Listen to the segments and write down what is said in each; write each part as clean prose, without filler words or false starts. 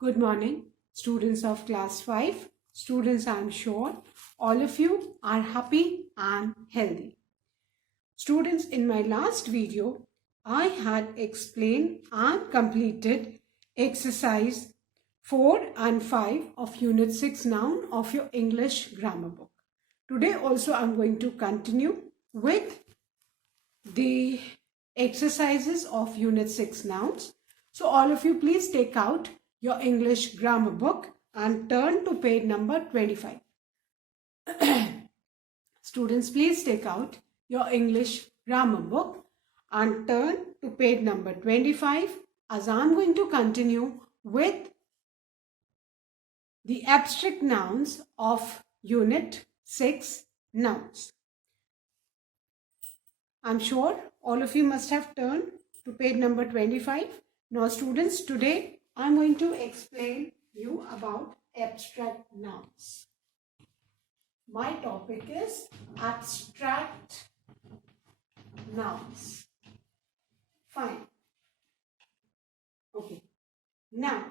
Good morning, students of class 5. Students, I am sure all of you are happy and healthy. Students, in my last video, I had explained and completed exercise 4 and 5 of Unit 6 noun of your English grammar book. Today also I am going to continue with the exercises of Unit 6 nouns. So all of you please take out your English grammar book and turn to page number 25. Students, please take out your English grammar book and turn to page number 25 as I'm going to continue with the abstract nouns of Unit 6 nouns. I'm sure all of you must have turned to page number 25. Now students, today I'm going to explain you about abstract nouns. My topic is abstract nouns. Fine. Okay. Now,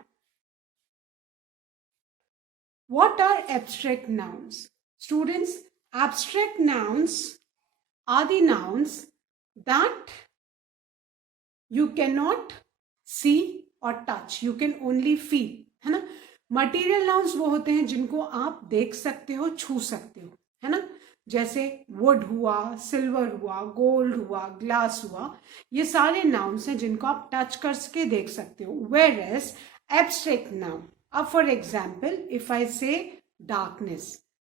what are abstract nouns? Students, abstract nouns are the nouns that you cannot see or touch. You can only feel. है ना? Material nouns वो होते हैं जिनको आप देख सकते हो, छू सकते हो, है ना? जैसे वुड हुआ, सिल्वर हुआ, गोल्ड हुआ, ग्लास हुआ, ये सारे नाउन्स हैं जिनको आप टच करके देख सकते हो. वेयर एज एब्स्ट्रैक्ट नाउन, अब फॉर एग्जाम्पल इफ आई से डार्कनेस,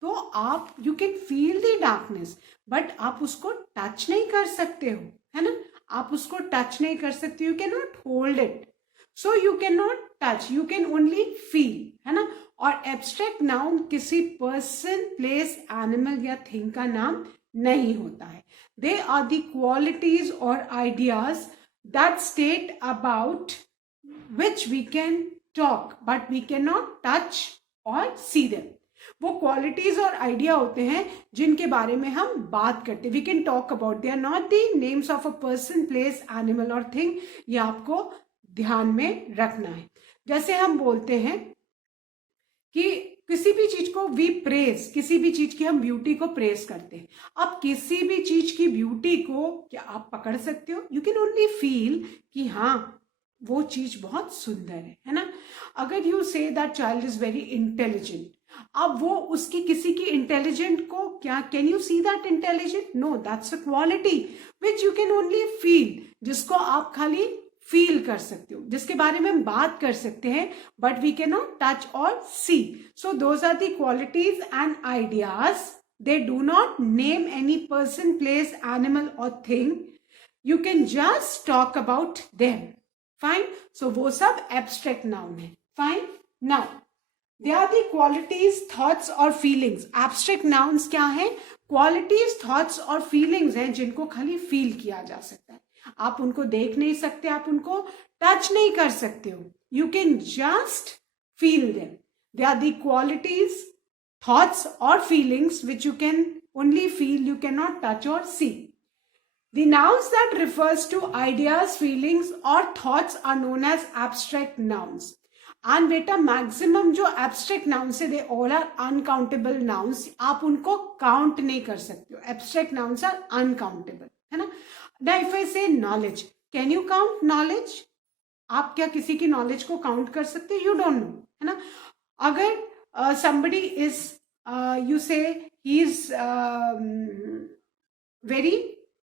तो आप you can feel the darkness but आप उसको टच नहीं कर सकते हो, है ना? आप उसको टच नहीं कर सकते, you can not hold it, so you can not touch, you can only feel, है ना? और एब्स्ट्रैक्ट नाउन किसी पर्सन, प्लेस, एनिमल या थिंग का नाम नहीं होता है. दे आर द क्वालिटीज और ideas that state about which we can talk but we can not touch और सी देम. वो क्वालिटीज और आइडिया होते हैं जिनके बारे में हम बात करते हैं. We can talk about, they are not the names of a person, place, animal और थिंग. ये आपको ध्यान में रखना है. जैसे हम बोलते हैं कि किसी भी चीज को वी प्रेज, किसी भी चीज की हम ब्यूटी को प्रेज करते हैं. अब किसी भी चीज की ब्यूटी को क्या आप पकड़ सकते हो? यू कैन ओनली फील कि हाँ वो चीज बहुत सुंदर है ना? अगर you say that child is very intelligent, अब वो उसकी किसी की इंटेलिजेंट को क्या, can you see that intelligent? No, that's a quality which you can only feel, जिसको आप खाली फील कर सकते हो, जिसके बारे में हम बात कर सकते हैं but we can not touch और see. So those are the qualities and ideas. They do not name any person, place, animal और thing. You can just talk about them. Fine. So वो सब एब्स्ट्रैक्ट नाउन है. Fine. Now they are the qualities, thoughts और feelings. Abstract nouns क्या है? Qualities, thoughts और feelings हैं जिनको खाली फील किया जा सकता है. आप उनको देख नहीं सकते, आप उनको टच नहीं कर सकते हो. You can just feel them. They are the qualities, thoughts और feelings which you can only feel, you cannot touch or see. The nouns that refers to ideas, feelings or thoughts are known as abstract nouns. And बेटा maximum जो abstract nouns है, they all are uncountable nouns. आप उनको count नहीं कर सकते हो. Abstract nouns are uncountable, है ना? Now if I say knowledge, can you count knowledge? आप क्या किसी की नॉलेज को काउंट कर सकते हो? यू डोंट नो, है ना? अगर somebody is you say he is very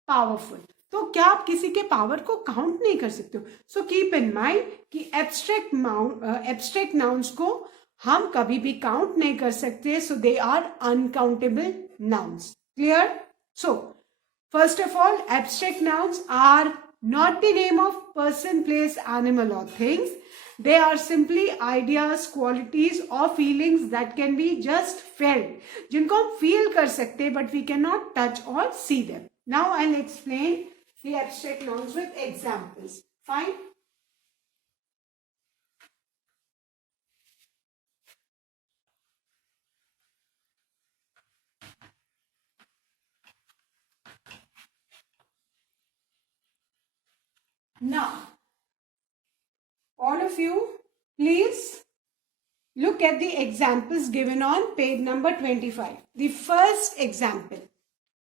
powerful, तो क्या आप किसी के पावर को काउंट नहीं कर सकते हो? सो कीप इन माइंड कि एब्स्ट्रैक्ट नाउन्स को हम कभी भी काउंट नहीं कर सकते. So they are uncountable nouns. Clear? So first of all, abstract nouns are not the name of person, place, animal or things. They are simply ideas, qualities or feelings that can be just felt, जिनको हम feel कर सकते हैं but we cannot touch or see them. Now I'll explain the abstract nouns with examples. Fine. Now, all of you, please Look at the examples given on page number 25. The first example.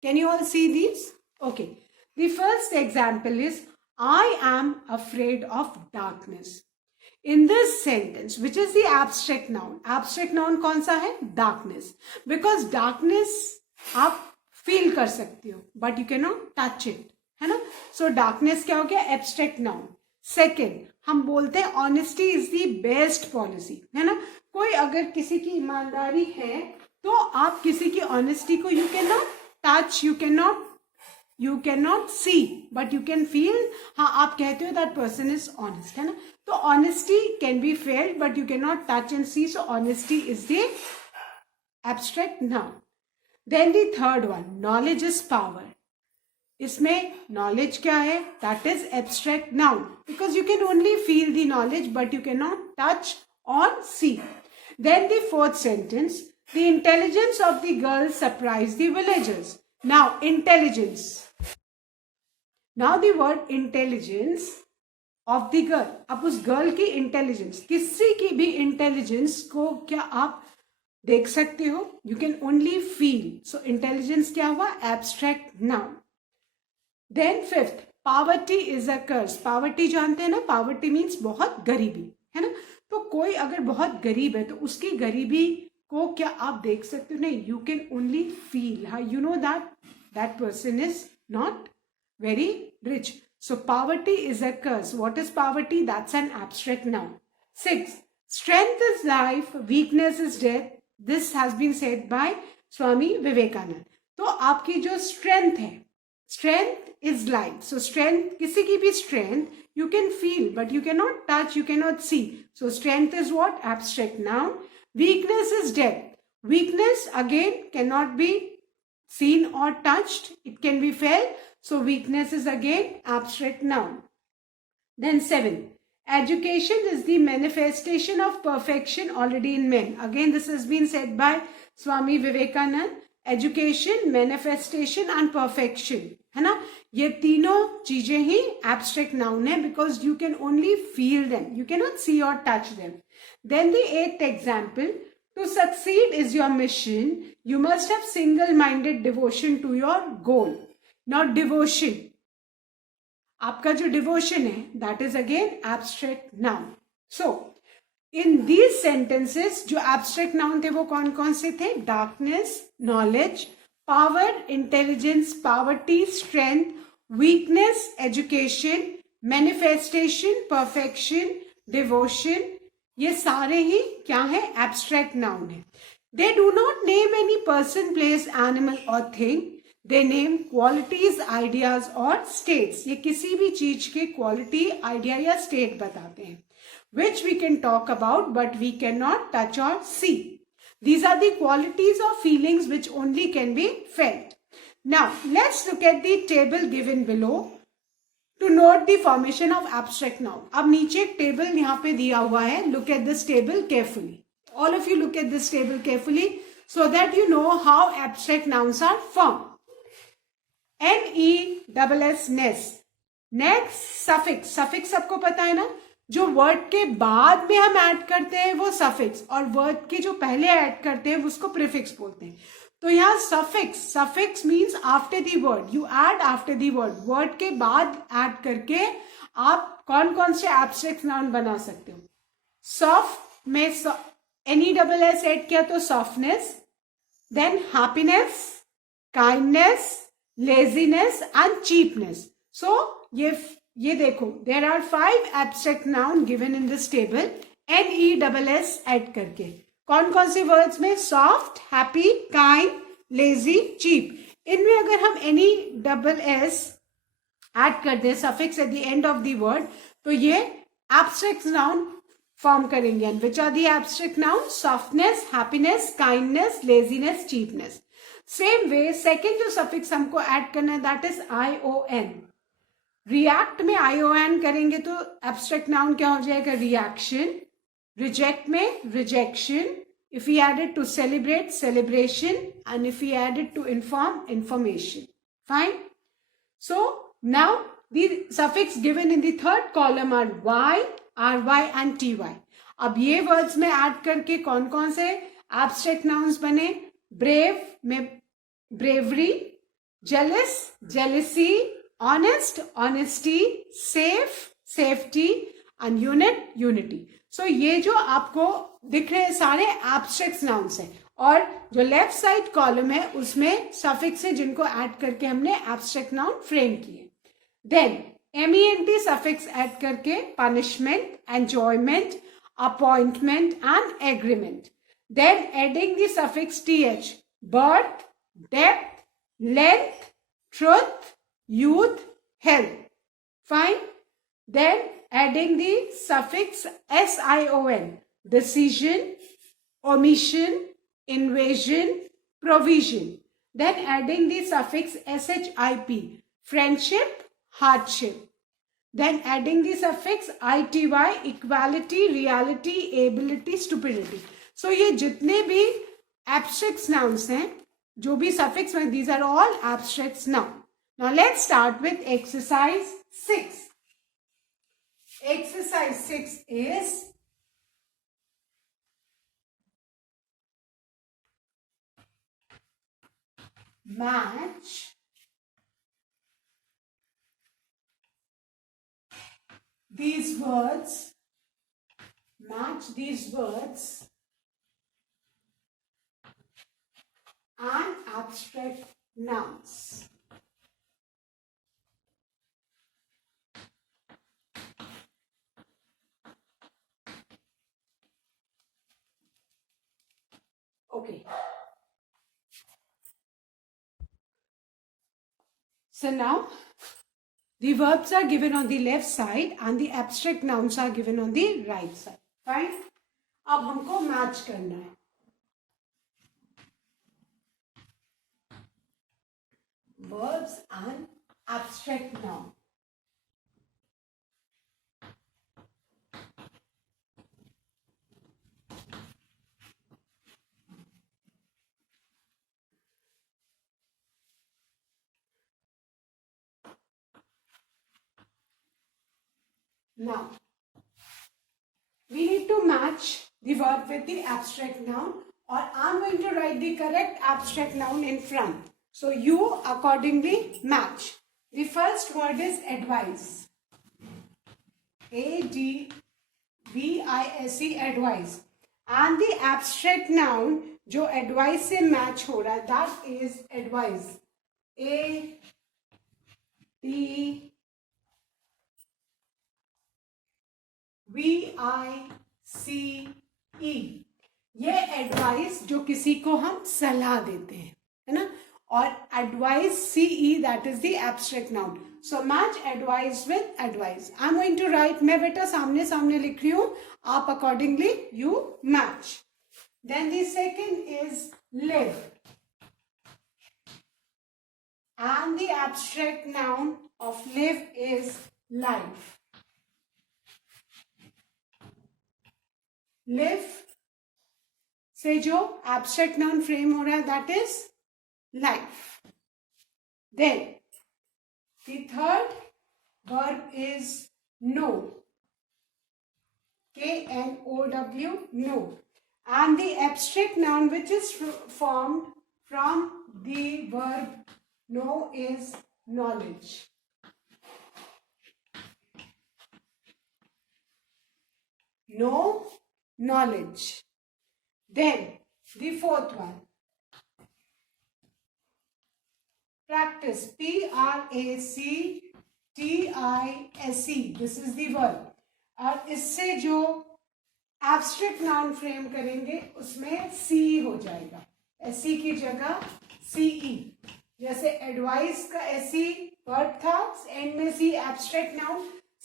Can you all see these? Okay. The first example is, I am afraid of darkness. In this sentence, which is the abstract noun? Abstract noun कौन सा है? Darkness. Because darkness आप feel कर सकते हो, but you cannot touch it, है ना? So darkness क्या हो गया? Abstract noun. Second, हम बोलते हैं honesty is the best policy, है ना? कोई अगर किसी की ईमानदारी है तो आप किसी की honesty को you cannot touch, you cannot see, but you can feel. हाँ, आप कहते हो that person is honest, है ना? तो honesty can be felt, but you cannot touch and see. So honesty is the abstract noun. Then the third one, knowledge is power. इसमें knowledge क्या है? That is abstract noun, because you can only feel the knowledge, but you cannot touch or see. Then the fourth sentence, the intelligence of the girl surprised the villagers. Now intelligence. Now the word intelligence of the girl. अब उस girl की intelligence, किसी की भी intelligence को क्या आप देख सकते हो? You can only feel. So intelligence क्या हुआ? Abstract noun. Then fifth, poverty is a curse. Poverty जानते हैं ना? पावर्टी मीन्स बहुत गरीबी, है ना? तो कोई अगर बहुत गरीब है तो उसकी गरीबी को क्या आप देख सकते हो? नहीं, यू कैन ओनली फील. हाँ, you know that person is not very rich. So poverty is a curse. What is poverty? That's an abstract noun. 6. Strength is life, weakness is death. This has been said by Swami Vivekanand. तो आपकी जो strength है, strength is life. So strength, किसी की भी strength you can feel, but you cannot touch, you cannot see. So strength is what? Abstract noun. Weakness is death. Weakness again cannot be seen or touched. It can be felt. So weakness is again abstract noun. Then 7. Education is the manifestation of perfection already in men. Again, this has been said by Swami Vivekanand. Education, manifestation and perfection. है ना? ये तीनों चीजें ही abstract noun है, because you can only feel them. You cannot see or touch them. Then the 8th example. To succeed is your mission. You must have single-minded devotion to your goal. Not devotion. आपका जो devotion है, that is again abstract noun. So, in these sentences, जो abstract noun थे वो कौन कौन से थे? Darkness, knowledge, power, intelligence, poverty, strength, weakness, education, manifestation, perfection, devotion. ये सारे ही क्या है? Abstract noun है. They do not name any person, place, animal or thing. They name qualities, ideas or states. ये किसी भी चीज के quality, idea या state बताते हैं, which we can talk about but we cannot touch or see. These are the qualities or feelings which only can be felt. Now let's look at the table given below to note the formation of abstract noun. अब नीचे एक table यहाँ पे दिया हुआ है. Look at this table carefully. All of you look at this table carefully so that you know how abstract nouns are formed. NESS. Next suffix. Suffix सबको पता है ना? जो वर्ड के बाद में हम ऐड करते हैं वो सफिक्स, और वर्ड के जो पहले ऐड करते हैं उसको प्रीफिक्स बोलते हैं. तो यहाँ suffix, suffix means after the word. You add after the word. Word के बाद ऐड करके आप कौन कौन से एब्स्ट्रैक्ट नाउन बना सकते हो? सॉफ्ट में NESS ऐड किया तो softness. Then happiness, kindness, laziness and cheapness. So ये देखो, there are 5 abstract noun given in this table. NESS add करके कौन कौन से वर्ड्स में? Soft, happy, kind, lazy, cheap. इनमें अगर हम NESS ऐड कर दें suffix at the end of the word, तो ये एब्स्ट्रैक्ट नाउन फॉर्म करेंगे. And which are the abstract noun? Softness, happiness, kindness, laziness, cheapness. Same way second जो suffix हमको ऐड करना है दैट इज ION. रिएक्ट में ION करेंगे तो एब्स्ट्रैक्ट नाउन क्या हो जाएगा? रिएक्शन. रिजेक्ट में rejection. If you added to celebrate, celebration. And if you added to inform, information. Fine. So now the suffix given in the third column are Y, RY and TY. अब ये words में add करके कौन कौन से abstract nouns बने? Brave में bravery, jealous jealousy, honest honesty, safe safety, and unit unity. So ये जो आपको दिख रहे हैं सारे एब्स्ट्रैक्ट नाउन्स हैं, और जो लेफ्ट साइड कॉलम है उसमें सफिक्स है जिनको ऐड करके हमने एब्स्ट्रैक्ट नाउन फ्रेम किए. देन MENT सफिक्स ऐड करके punishment, enjoyment, appointment and agreement. Then adding the suffix th, birth, depth, length, truth, youth, health. Fine. Then adding the suffix sion, decision, omission, invasion, provision. Then adding the suffix ship, friendship, hardship. Then adding the suffix ity, equality, reality, ability, stupidity. So ये जितने भी abstract nouns हैं, जो भी suffix में, these are all abstract nouns. Now let's start with exercise 6. Exercise 6 is match these words, and abstract nouns. Okay. So now the verbs are given on the left side and the abstract nouns are given on the right side. Fine. अब हमको match करना है. Verbs and abstract noun. Now, we need to match the verb with the abstract noun, or I'm going to write the correct abstract noun in front. So you accordingly match. The first word is advise. ADVISE, advise. And the abstract noun जो advise से match हो रहा है, that is advise. ADVICE. ये advice जो किसी को हम सलाह देते हैं, है ना. और advise CE, that is the abstract noun. So match advise with advice. I am going to write. मैं बेटा सामने सामने लिख रही हूं, आप accordingly you match. Then the second is live, and the abstract noun of live is life. Live से जो एब्स्ट्रैक्ट नाउन फ्रेम हो रहा है, that is life. Then the third verb is know, KNOW, know. And the abstract noun which is formed from the verb know is knowledge. Know, knowledge. Then the fourth one, practice, PRACTICE. This is the verb. और इससे जो abstract noun frame करेंगे उसमें CE हो जाएगा. SE की जगह CE. जैसे एडवाइस का SE वर्ब था, एंड में C abstract noun.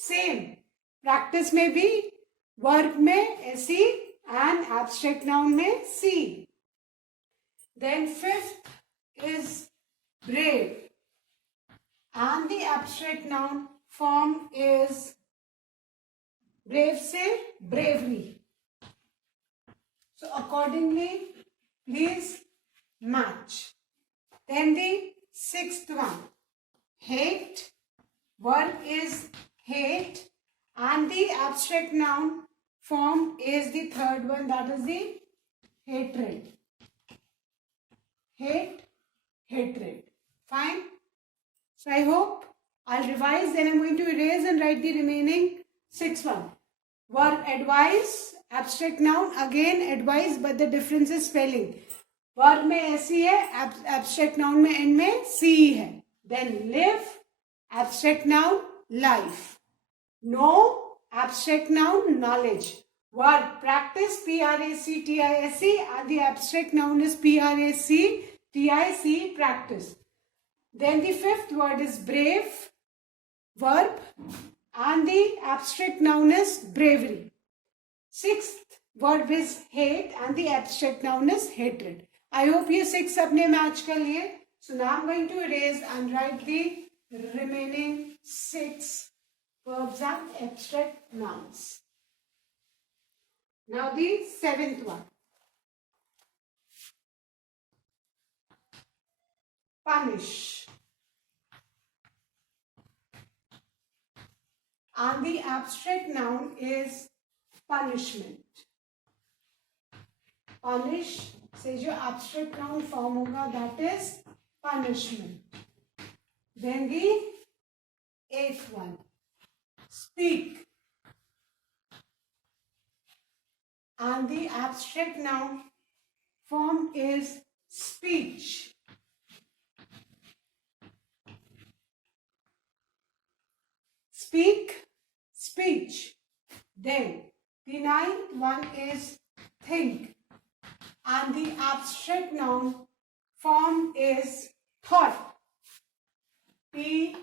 Same practice में भी वर्ब में SE and abstract noun में C. Then fifth is brave, and the abstract noun form is brave से bravery. So accordingly, please match. Then the sixth one, hate. Verb is hate, and the abstract noun form is the third one, that is the hatred. Hatred. Fine. So I hope I'll revise, then I'm going to erase and write the remaining 6 one. Verb advise, abstract noun, again advise, but the difference is spelling. Verb में ऐसी है, abstract noun में and में C है. Then live, abstract noun life. Know, abstract noun knowledge. Verb practise, PRACTISE, and the abstract noun is PRACTIC, practice. Then the fifth word is brave, verb, and the abstract noun is bravery. Sixth verb is hate and the abstract noun is hatred. I hope ये 6 अपने match कर लिए. So now I'm going to erase and write the remaining 6 verbs and abstract nouns. Now the 7th one. Punish. And the abstract noun is punishment. Punish से जो abstract noun form होगा, that is punishment. Then the 8th one, speak. And the abstract noun form is speech. Speak, speech. Then the 9th one is think. And the abstract noun form is thought. THOUGHT.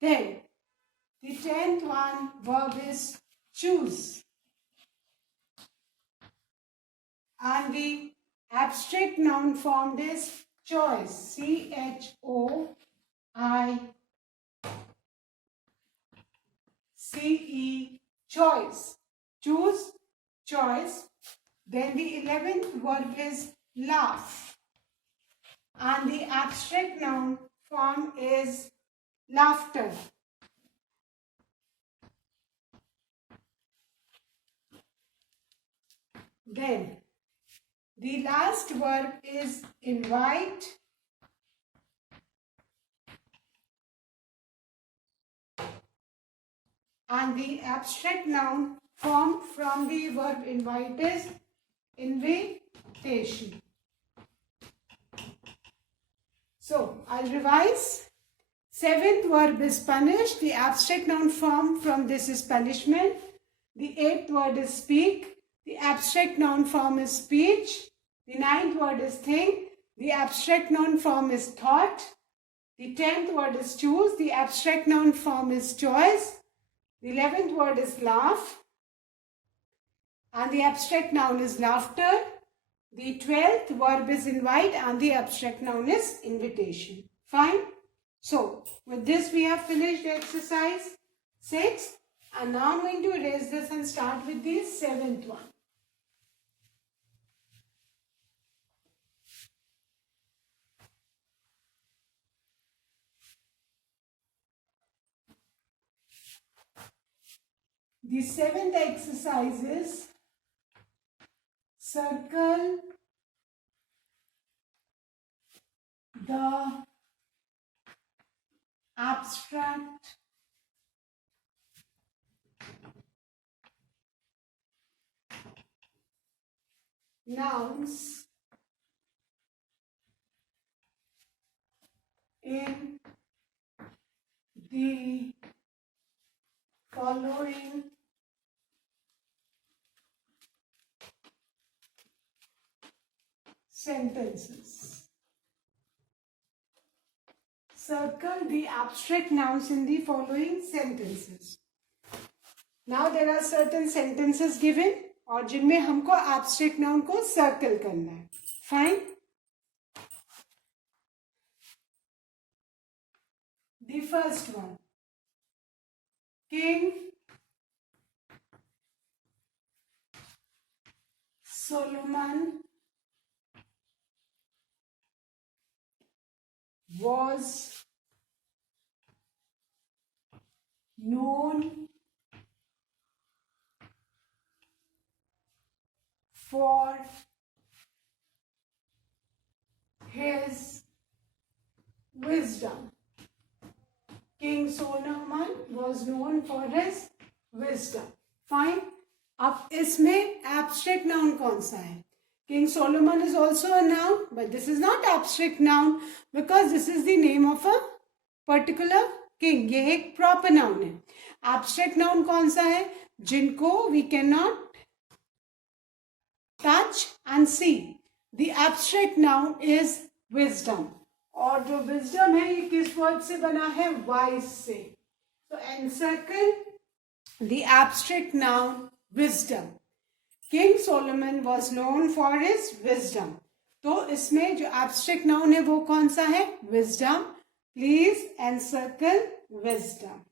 Then the 10th one verb is choose. And the abstract noun formed is choice. CHOICE, choice. Choose, choice. Then the 11th verb is laugh. And the abstract noun form is laughter. Then the last verb is invite. And the abstract noun formed from the verb invite is invitation. So I'll revise. 7th verb is punish. The abstract noun form from this is punishment. The 8th word is speak. The abstract noun form is speech. The 9th word is think. The abstract noun form is thought. The 10th word is choose. The abstract noun form is choice. The 11th word is laugh. And the abstract noun is laughter. The 12th verb is invite and the abstract noun is invitation. Fine. So, with this we have finished exercise 6. And now I'm going to erase this and start with the 7th one. The 7th exercise is circle the abstract nouns in the following sentences. Circle the abstract nouns in the following sentences. Now there are certain sentences given और जिनमें हमको abstract noun को circle करना है. Fine. The first one. King Solomon was known for his wisdom. King Solomon was known for his wisdom. Fine. अब इसमें abstract noun कौन सा है? King Solomon is also a noun, but this is not abstract noun because this is the name of a particular king. ये एक proper noun है. Abstract noun कौन सा है? जिनको we cannot touch and see. The abstract noun is wisdom. और जो wisdom है ये किस word से बना है? Wise से. So encircle the abstract noun wisdom. King Solomon was known for his wisdom. तो इसमें जो abstract noun है वो कौन सा है? Wisdom. Please encircle wisdom.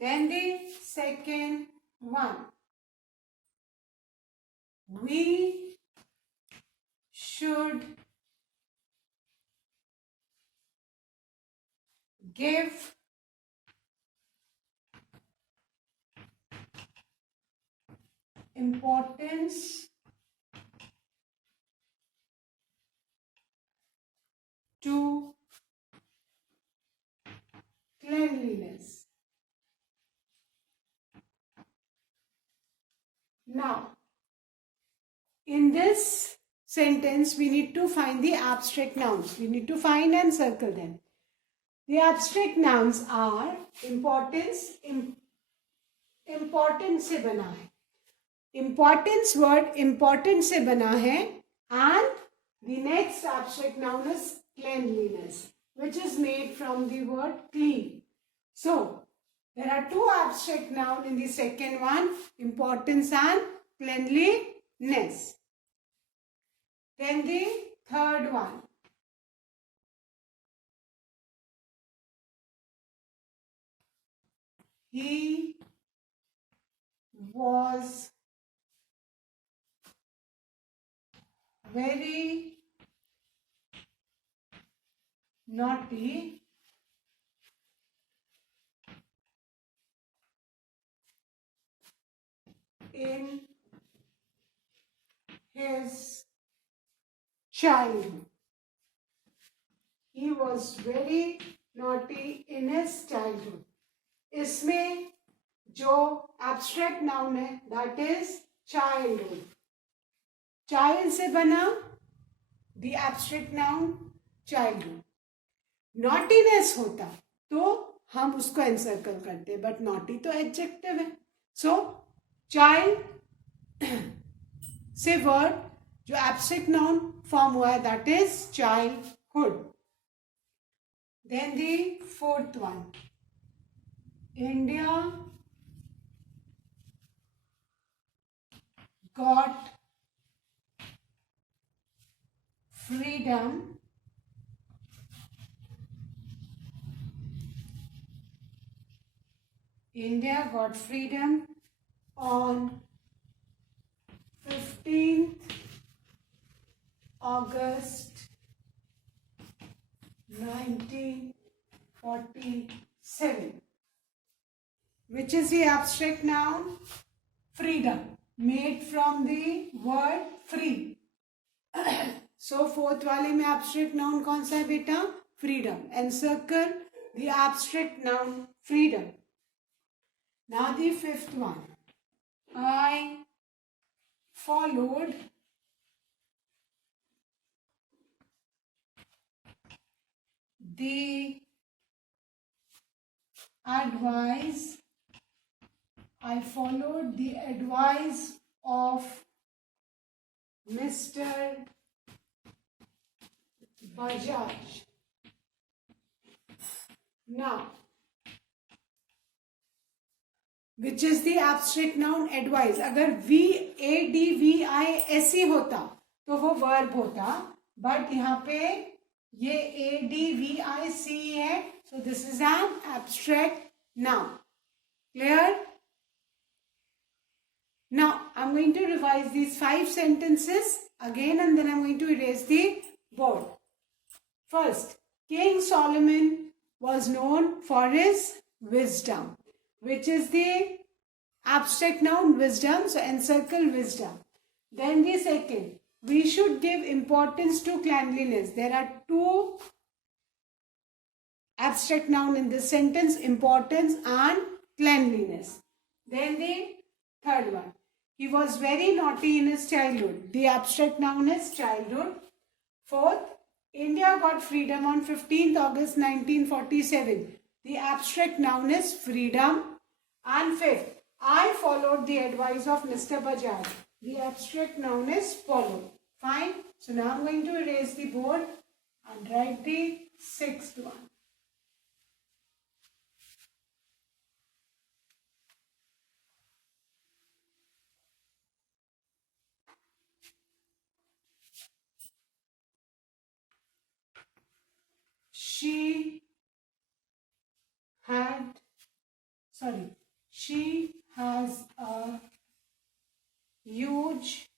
Then the second one. We should give importance to cleanliness. Now, in this sentence, we need to find the abstract nouns. We need to find and circle them. The abstract nouns are importance, importance से बना है. Importance word important से बना है and the next abstract noun is cleanliness, which is made from the word clean. So, there are two abstract nouns in the second one, importance and cleanliness. Then the third one. He was very naughty in his childhood. He was very naughty in his childhood. इसमें जो abstract noun है that is childhood. Child से बना the abstract noun childhood. Naughtiness होता तो हम उसको encircle करते, but naughty तो adjective है. So child से word जो abstract noun form हुआ है that is childhood. Then the fourth one. India got freedom on 15th August 1947. Which is the abstract noun? Freedom, made from the word free. So fourth वाले में abstract noun कौन सा है बेटा? Freedom. Encircle the abstract noun freedom. Now the fifth one. I followed the advice of Mr. Bajaj. Now, which is the abstract noun advice? अगर advice होता तो वो verb होता, but यहाँ पे ये advice है, so this is an abstract noun. Clear? Now, I'm going to revise these 5 sentences again and then I'm going to erase the board. First, King Solomon was known for his wisdom. Which is the abstract noun? Wisdom. So encircle wisdom. Then the second, we should give importance to cleanliness. There are two abstract noun in this sentence, importance and cleanliness. Then the third one, he was very naughty in his childhood. The abstract noun is childhood. Fourth, India got freedom on 15th August 1947. The abstract noun is freedom. And fifth, I followed the advice of Mr. Bajaj. The abstract noun is follow. Fine. So now I'm going to erase the board and write the sixth one. She has a huge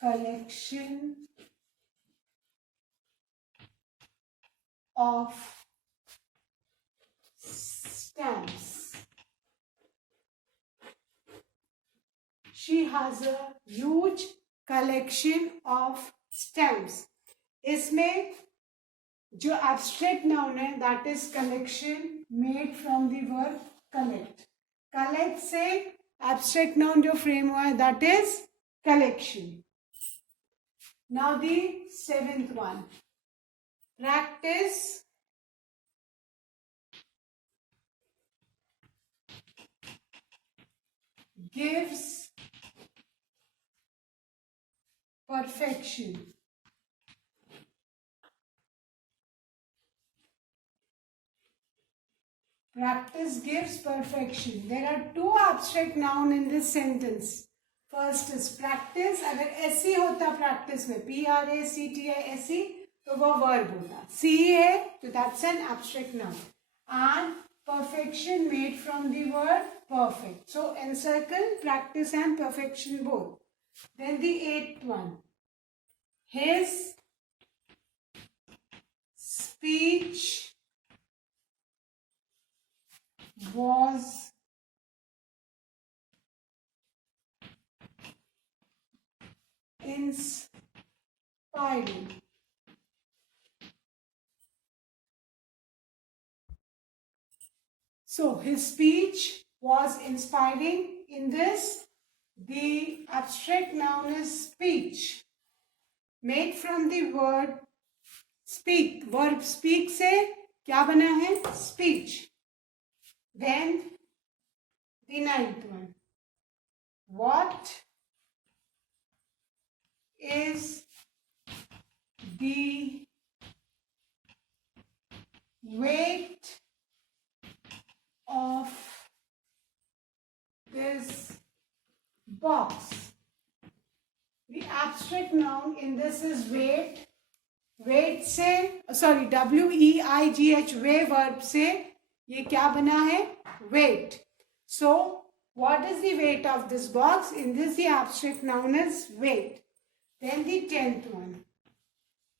collection of stamps. She has a huge collection of stamps. इसमें जो abstract noun है that is collection made from the verb collect. Collect से abstract noun जो frame हुआ है that is collection. Now the seventh one. Practice gives perfection. Practice gives perfection. There are two abstract noun in this sentence. First is practice. अगर ऐसी होता practice में PRACTICE तो वो verb होता. CE है तो that's an abstract noun. And perfection made from the word perfect. So encircle practice and perfection both. Then the eighth one. His speech was inspiring. So his speech was inspiring. In this, the abstract noun is speech, made from the word speak. Verb speak से क्या बना है? Speech. Then the ninth one. What is the weight of this box? The abstract noun in this is weight. Weight से WEIGH वे verb से ये क्या बना है? Weight. So what is the weight of this box? In this the abstract noun is weight. Then the 10th one.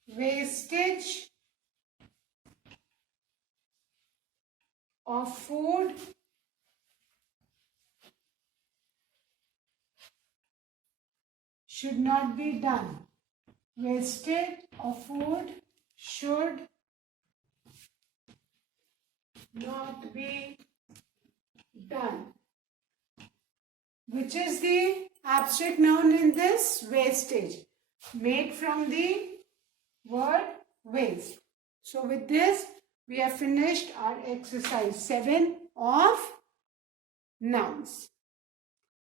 Wastage of food should not be done. Wastage of food should not be done. Which is the abstract noun in this? Wastage. Made from the word waste. So with this, we have finished our exercise 7 of nouns,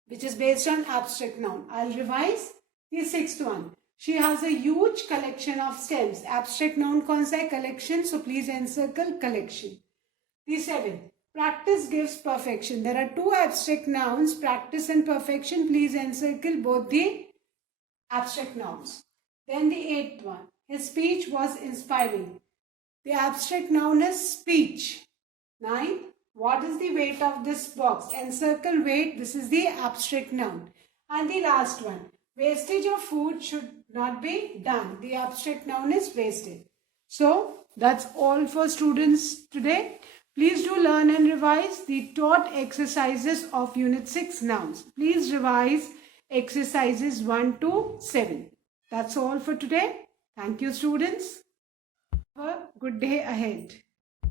which is based on abstract noun. I'll revise the sixth one. She has a huge collection of stamps. Abstract noun कौन सा है? Collection. So please encircle collection. The seventh. Practice gives perfection. There are two abstract nouns, practice and perfection. Please encircle both the abstract nouns. Then the eighth one. His speech was inspiring. The abstract noun is speech. Ninth. What is the weight of this box? Encircle weight. This is the abstract noun. And the last one. Wastage of food should not be done. The abstract noun is wasted. So that's all for students today. Please do learn and revise the taught exercises of Unit 6 nouns. Please revise exercises 1 to 7. That's all for today. Thank you, students. Have a good day ahead.